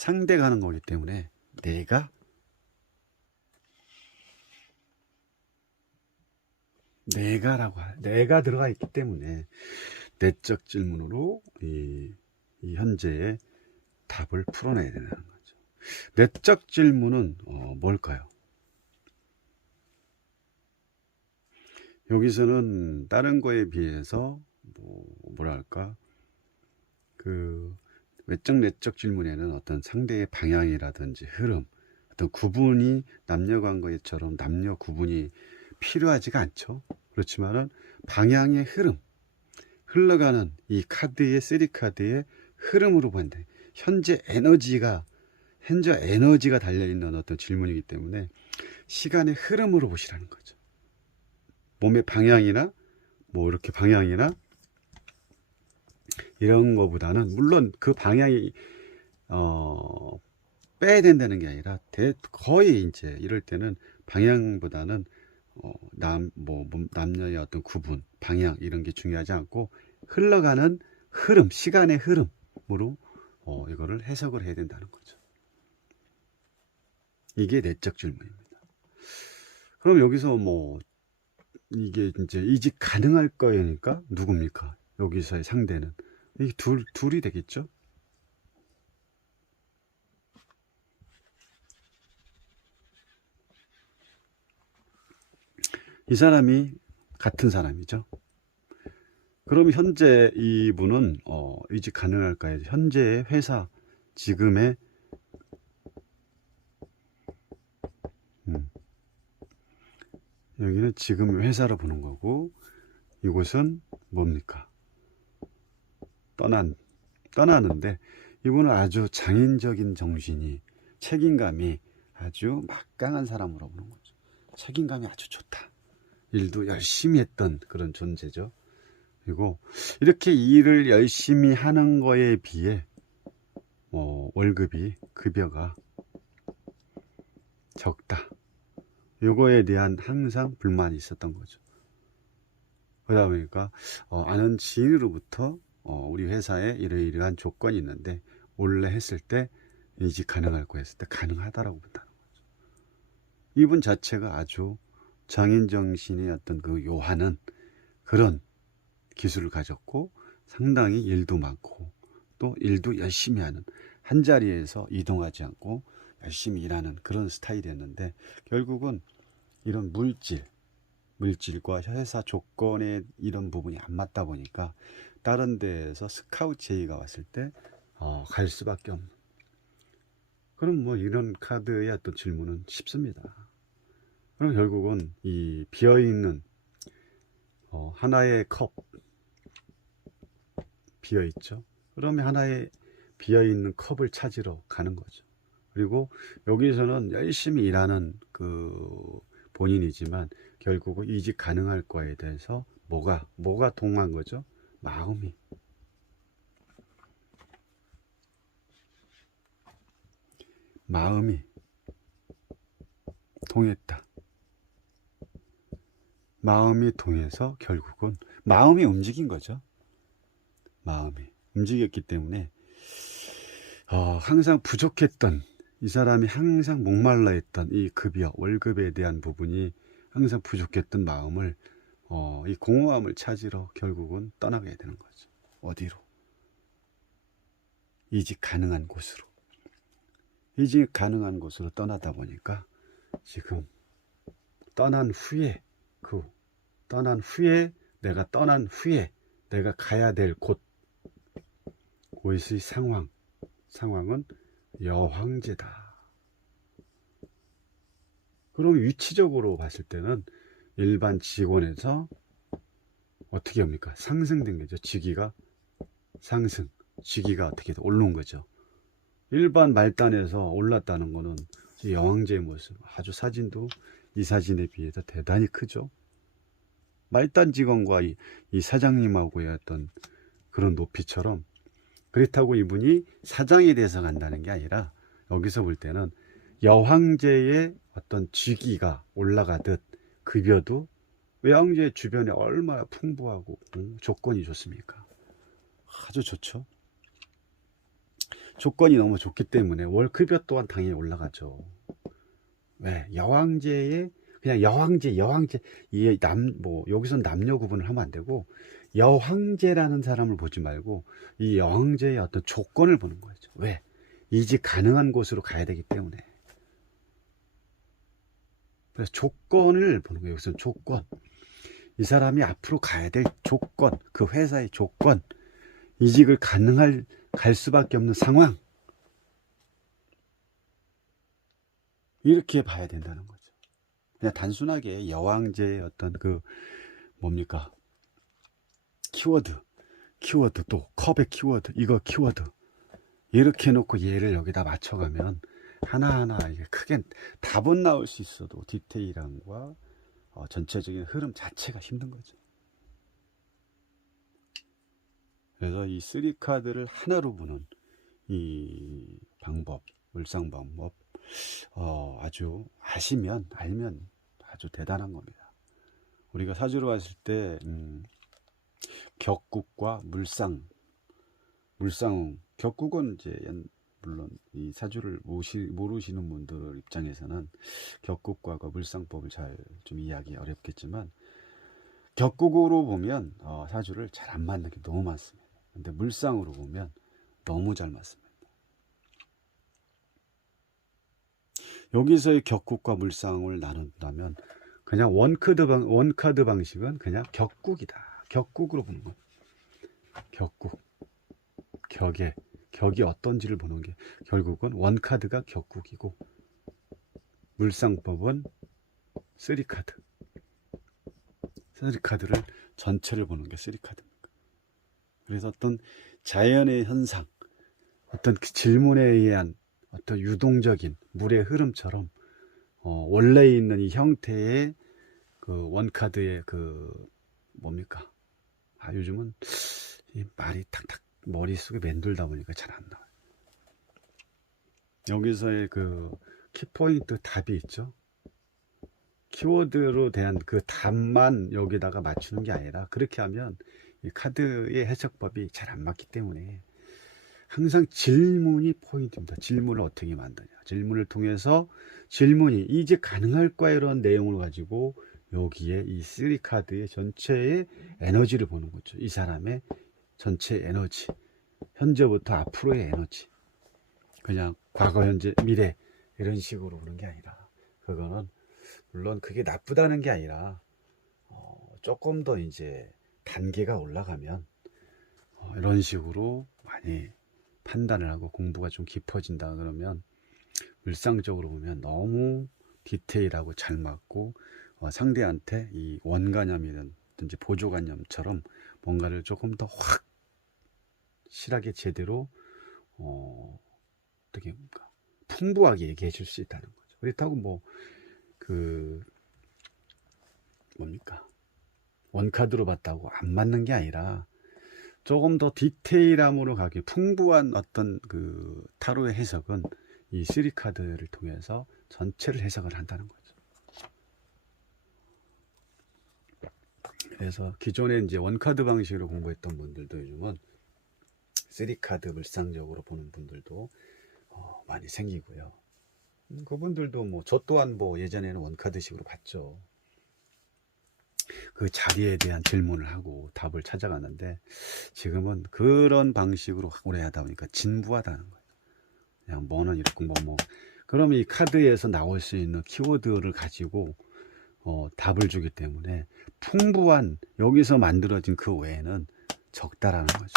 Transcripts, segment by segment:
상대가 하는 거기 때문에 내가 들어가 있기 때문에 내적 질문으로 이 현재의 답을 풀어내야 되는 거죠. 내적 질문은 뭘까요? 여기서는 다른 거에 비해서 뭐랄까 그 외적 내적 질문에는 어떤 상대의 방향이라든지 흐름, 어떤 구분이 남녀 관계처럼 남녀 구분이 필요하지가 않죠. 그렇지만은 방향의 흐름, 흘러가는 이 카드의 3카드의 흐름으로 본다. 현재 에너지가 달려있는 어떤 질문이기 때문에 시간의 흐름으로 보시라는 거죠. 몸의 방향이나 이렇게 방향이나 이런 거보다는, 물론 그 방향이 빼야 된다는 게 아니라 거의 이제 이럴 때는 방향보다는 남녀의 어떤 구분, 방향 이런 게 중요하지 않고 흘러가는 흐름, 시간의 흐름으로 이거를 해석을 해야 된다는 거죠. 이게 내적 질문입니다. 그럼 여기서 이게 이제 이직 가능할 거니까 누굽니까? 여기서의 상대는 이 둘이 되겠죠? 이 사람이 같은 사람이죠. 그럼 현재 이분은 이직 가능할까요? 현재의 회사, 지금의 여기는 지금 회사로 보는 거고, 이곳은 뭡니까? 떠나는데, 이분은 아주 장인적인 정신이, 책임감이 아주 막강한 사람으로 보는 거죠. 책임감이 아주 좋다. 일도 열심히 했던 그런 존재죠. 그리고 이렇게 일을 열심히 하는 거에 비해 월급이, 급여가 적다. 요거에 대한 항상 불만이 있었던 거죠. 그러다 보니까 아는 지인으로부터 우리 회사에 이러이러한 조건이 있는데 원래 했을 때 이직 가능할 거 했을 때 가능하다라고 본다는 거죠. 이분 자체가 아주 장인정신의 어떤 그 요하는 그런 기술을 가졌고 상당히 일도 많고 또 일도 열심히 하는, 한 자리에서 이동하지 않고 열심히 일하는 그런 스타일이었는데, 결국은 이런 물질과 회사 조건의 이런 부분이 안 맞다 보니까 다른 데에서 스카우트 제의가 왔을 때 갈 수밖에 없는. 그럼 이런 카드의 어떤 질문은 쉽습니다. 그럼 결국은 이 비어있는 하나의 컵 비어있죠. 그러면 하나의 비어있는 컵을 찾으러 가는 거죠. 그리고 여기서는 열심히 일하는 그 본인이지만 결국은 이직 가능할 거에 대해서 뭐가 동한 거죠? 마음이 통했다. 마음이 통해서 결국은 마음이 움직인 거죠. 마음이 움직였기 때문에 항상 부족했던, 이 사람이 항상 목말라 했던 이 급여, 월급에 대한 부분이 항상 부족했던 마음을 이 공허함을 찾으러 결국은 떠나게 되는 거죠. 어디로? 이직 가능한 곳으로. 이직 가능한 곳으로 떠나다 보니까 지금 떠난 후에 내가 떠난 후에 내가 가야 될 곳의 상황은 여황제다. 그럼 위치적으로 봤을 때는 일반 직원에서 어떻게 합니까? 상승된 거죠. 직위가 어떻게 오른 거죠. 일반 말단에서 올랐다는 거는 여왕제의 모습, 아주 사진도 이 사진에 비해서 대단히 크죠. 말단 직원과 이 사장님하고의 어떤 그런 높이처럼, 그렇다고 이분이 사장에 대해서 간다는 게 아니라 여기서 볼 때는 여황제의 어떤 직위가 올라가듯 급여도 여황제 주변에 얼마나 풍부하고 조건이 좋습니까? 아주 좋죠. 조건이 너무 좋기 때문에 월급이 또한 당연히 올라가죠. 왜? 여왕제에 그냥 여왕제 이 뭐 여기선 남녀 구분을 하면 안 되고 여황제라는 사람을 보지 말고 이 여황제의 어떤 조건을 보는 거죠. 왜? 이직 가능한 곳으로 가야 되기 때문에. 그래서 조건을 보는 거예요. 여기서는 조건. 이 사람이 앞으로 가야 될 조건, 그 회사의 조건, 이직을 갈 수밖에 없는 상황. 이렇게 봐야 된다는 거죠. 그냥 단순하게 여왕제의 어떤 그 뭡니까? 키워드 또 컵의 키워드, 이거 키워드 이렇게 놓고 얘를 여기다 맞춰가면 하나하나 이게 크게 답은 나올 수 있어도 디테일함과 전체적인 흐름 자체가 힘든 거죠. 그래서 이 3카드를 하나로 보는 이 방법, 물상 방법 아주 알면 아주 대단한 겁니다. 우리가 사주로 봤을 때 격국과 물상, 격국은 이제 물론 이 사주를 모르시는 분들 입장에서는 격국과 물상법을 잘 좀 이해하기 어렵겠지만 격국으로 보면 사주를 잘 안 맞는 게 너무 많습니다. 근데 물상으로 보면 너무 잘 맞습니다. 여기서의 격국과 물상을 나눈다면 그냥 원카드 방식은 그냥 격국이다. 격국으로 보는 거. 격국. 격이 어떤지를 보는 게 결국은 원카드가 격국이고 물상법은 3카드. 3카드를 전체를 보는 게 3카드입니다. 그래서 어떤 자연의 현상, 어떤 그 질문에 의한 어떤 유동적인 물의 흐름처럼 원래 있는 이 형태의 그 원카드의 그 뭡니까? 요즘은 이 말이 탁탁 머릿속에 맴돌다 보니까 잘 안 나와요. 여기서의 그 키포인트 답이 있죠. 키워드로 대한 그 답만 여기다가 맞추는 게 아니라 그렇게 하면 이 카드의 해석법이 잘 안 맞기 때문에 항상 질문이 포인트입니다. 질문을 어떻게 만드냐. 질문을 통해서 질문이 이제 가능할까 이런 내용을 가지고 여기에 이 3카드의 전체의 에너지를 보는 거죠. 이 사람의 전체 에너지. 현재부터 앞으로의 에너지. 그냥 과거, 현재, 미래 이런 식으로 보는 게 아니라 그거는 물론 그게 나쁘다는 게 아니라 조금 더 이제 단계가 올라가면 이런 식으로 많이 판단을 하고 공부가 좀 깊어진다 그러면 일상적으로 보면 너무 디테일하고 잘 맞고 상대한테 이 원관념이든지 보조관념처럼 뭔가를 조금 더 확실하게 제대로 어떻게 풍부하게 얘기해 줄 수 있다는 거죠. 그렇다고 뭡니까 원카드로 봤다고 안 맞는 게 아니라 조금 더 디테일함으로 가기 풍부한 어떤 그 타로의 해석은 이 3카드를 통해서 전체를 해석을 한다는 거죠. 그래서 기존에 이제 원카드 방식으로 공부했던 분들도 요즘은 3카드 물상적으로 보는 분들도 많이 생기고요. 그분들도 저 또한 예전에는 원카드식으로 봤죠. 그 자리에 대한 질문을 하고 답을 찾아가는데 지금은 그런 방식으로 오래 하다 보니까 진부하다는 거예요. 그냥 뭐는 이렇고 그러면 이 카드에서 나올 수 있는 키워드를 가지고 답을 주기 때문에 풍부한 여기서 만들어진 그 외에는 적다라는 거죠.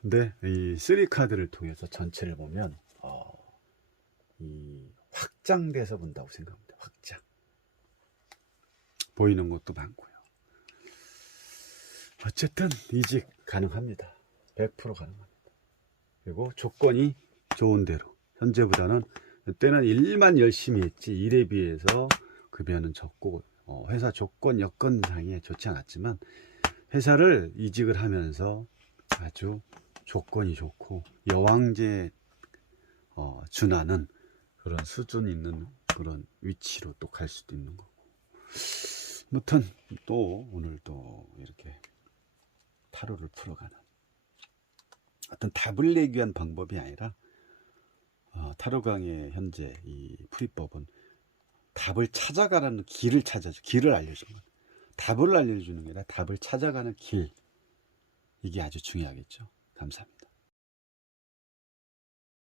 근데 이 3카드를 통해서 전체를 보면 이 확장돼서 본다고 생각합니다. 확장 보이는 것도 많고요. 어쨌든 이직 가능합니다. 100% 가능합니다. 그리고 조건이 좋은 대로 현재보다는 그때는 일만 열심히 했지 일에 비해서 급여는 적고 회사 조건 여건상에 좋지 않았지만 회사를 이직을 하면서 아주 조건이 좋고 여왕제 준하는 그런 수준 있는 그런 위치로 또 갈 수도 있는 거고 아무튼 또 오늘 또 이렇게 타로를 풀어가는 어떤 답을 내기 위한 방법이 아니라 타로 강의 현재 이 풀이법은 답을 찾아가는 길을 길을 알려주는 거예요. 답을 알려주는 게 아니라 답을 찾아가는 길, 이게 아주 중요하겠죠. 감사합니다.